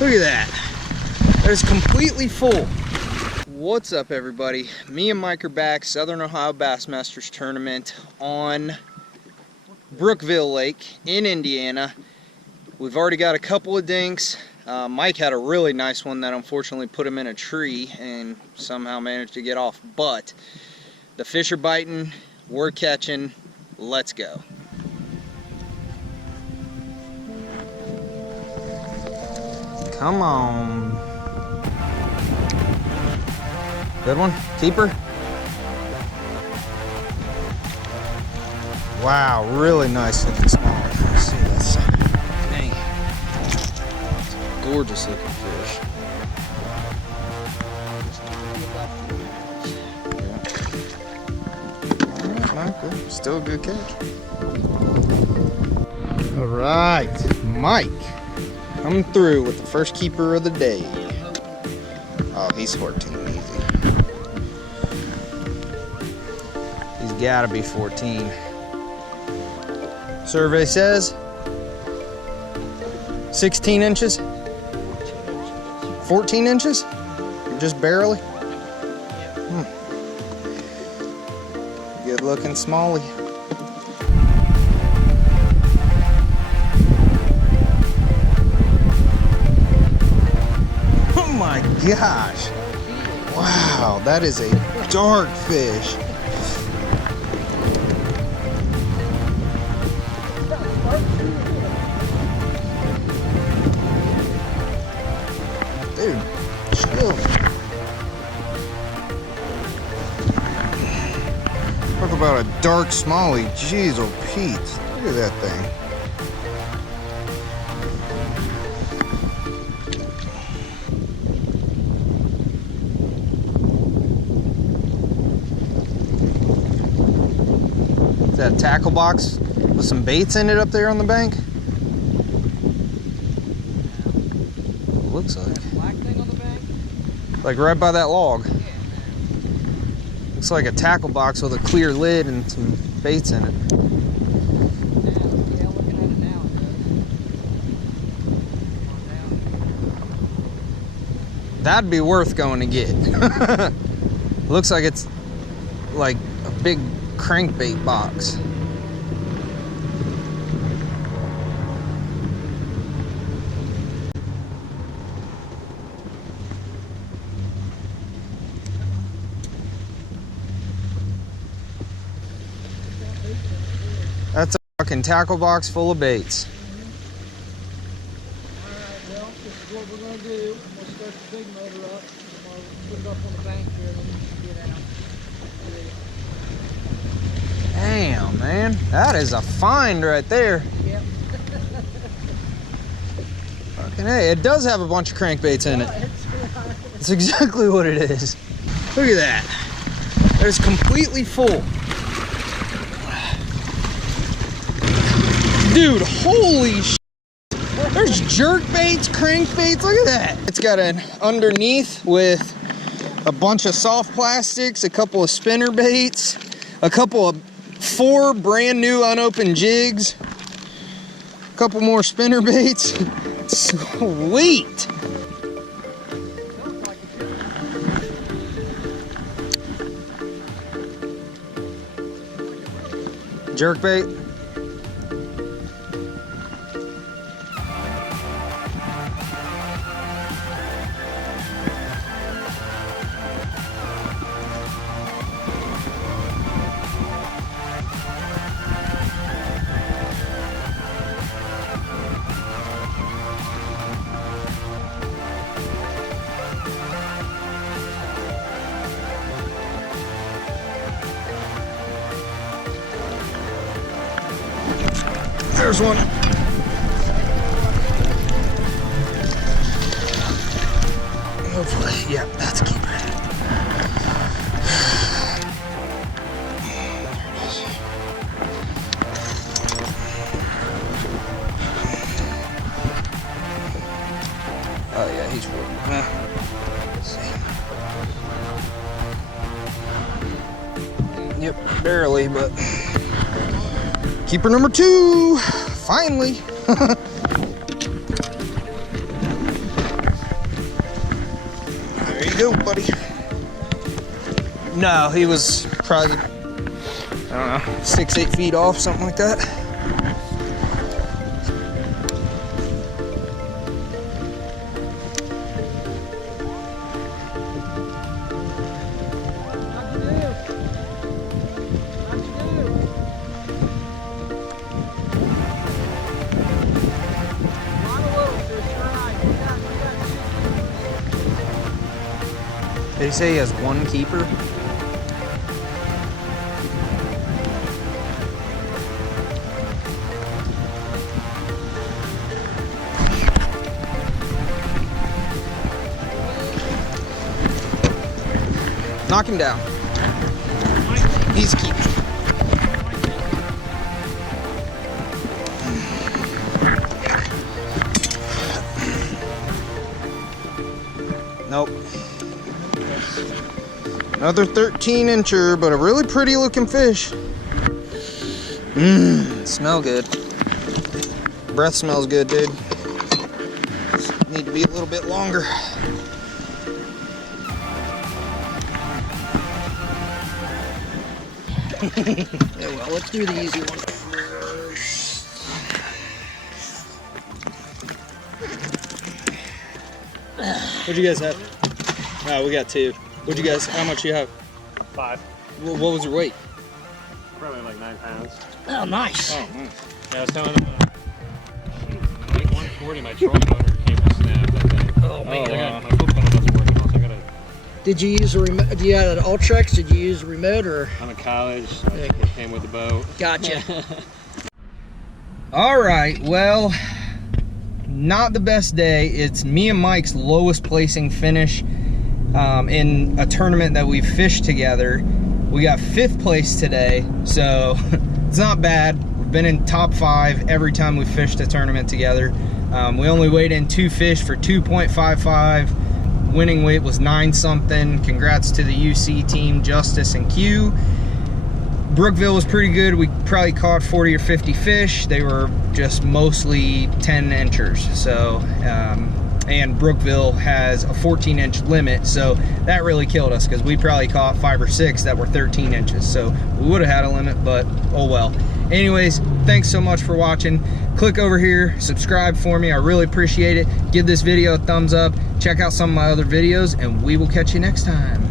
Look at that. That is completely full. What's up, everybody? Me and Mike are back, Southern Ohio Bassmasters Tournament on Brookville Lake in Indiana. We've already got a couple of dinks. Mike had a really nice one that unfortunately put him in a tree and somehow managed to get off. But the fish are biting, we're catching, let's go. Come on. Good one, keeper. Wow, really nice looking smallmouth. Let's see that sucker. Dang. Gorgeous looking fish. Alright, good. Still a good catch. Alright, Mike coming through with the first keeper of the day. Oh, he's 14 easy. He's gotta be 14. Survey says 16 inches? 14 inches? Just barely? Good looking smallie. Oh my gosh. Wow, that is a dark fish. Dude, chill. Talk about a dark smallie. Jeez, oh Pete. Look at that thing. Is that a tackle box with some baits in it up there on the bank? Looks like. Black thing on the bank? Like right by that log. Yeah. Looks like a tackle box with a clear lid and some baits in it. Yeah, looking at it now, it does. That'd be worth going to get. Looks like it's like a big crankbait box. That's a fucking tackle box full of baits. Alright, well, this is what we're going to do. We'll start the big motor up. We'll put it up on the bank here and then we can get out. Damn, man. That is a find right there. Yep. Fucking hey, it does have a bunch of crankbaits in it. That's exactly what it is. Look at that. That is completely full. Dude, holy shit. There's jerk baits, crankbaits, look at that. It's got an underneath with a bunch of soft plastics, a couple of spinner baits, a couple of 4 brand new unopened jigs, a couple more spinner baits. Sweet. Jerk bait. There's one. Hopefully, yeah, that's a keeper. Oh yeah, he's working. Let's see. Yep, barely, but keeper number 2, finally. go, buddy. No, he was probably, I don't know, 6-8 feet off, something like that. Did he say he has one keeper? Knock him down. He's a keeper. Nope. Another 13-incher, but a really pretty looking fish. Smell good. Breath smells good, dude. Just need to be a little bit longer. Yeah, well, let's do the easy one first. What'd you guys have? We got 2. What'd you guys, how much you have? 5. What was your weight? Probably like 9 pounds. Oh, nice. Oh, nice. Yeah, I was telling them, like 140, my trolling motor came to snap that thing. Oh, man. My flip pedal doesn't work at all, so I gotta... Did you use a remote? Do you have an Ultrex? Did you use a remote or? I'm in college, Yeah. it came with the boat. Gotcha. All right, well, not the best day. It's me and Mike's lowest placing finish in a tournament that we've fished together. We got 5th place today, so it's not bad. We've been in top 5 every time we fished a tournament together. We only weighed in 2 fish for 2.55. Winning weight was 9 something. Congrats to the UC team, Justice and Q. Brookville was pretty good. We probably caught 40 or 50 fish. They were just mostly 10-inchers. So, and Brookville has a 14-inch limit, so that really killed us because we probably caught 5 or 6 that were 13 inches. So we would have had a limit, but oh well. Anyways, thanks so much for watching. Click over here, subscribe for me. I really appreciate it. Give this video a thumbs up. Check out some of my other videos, and we will catch you next time.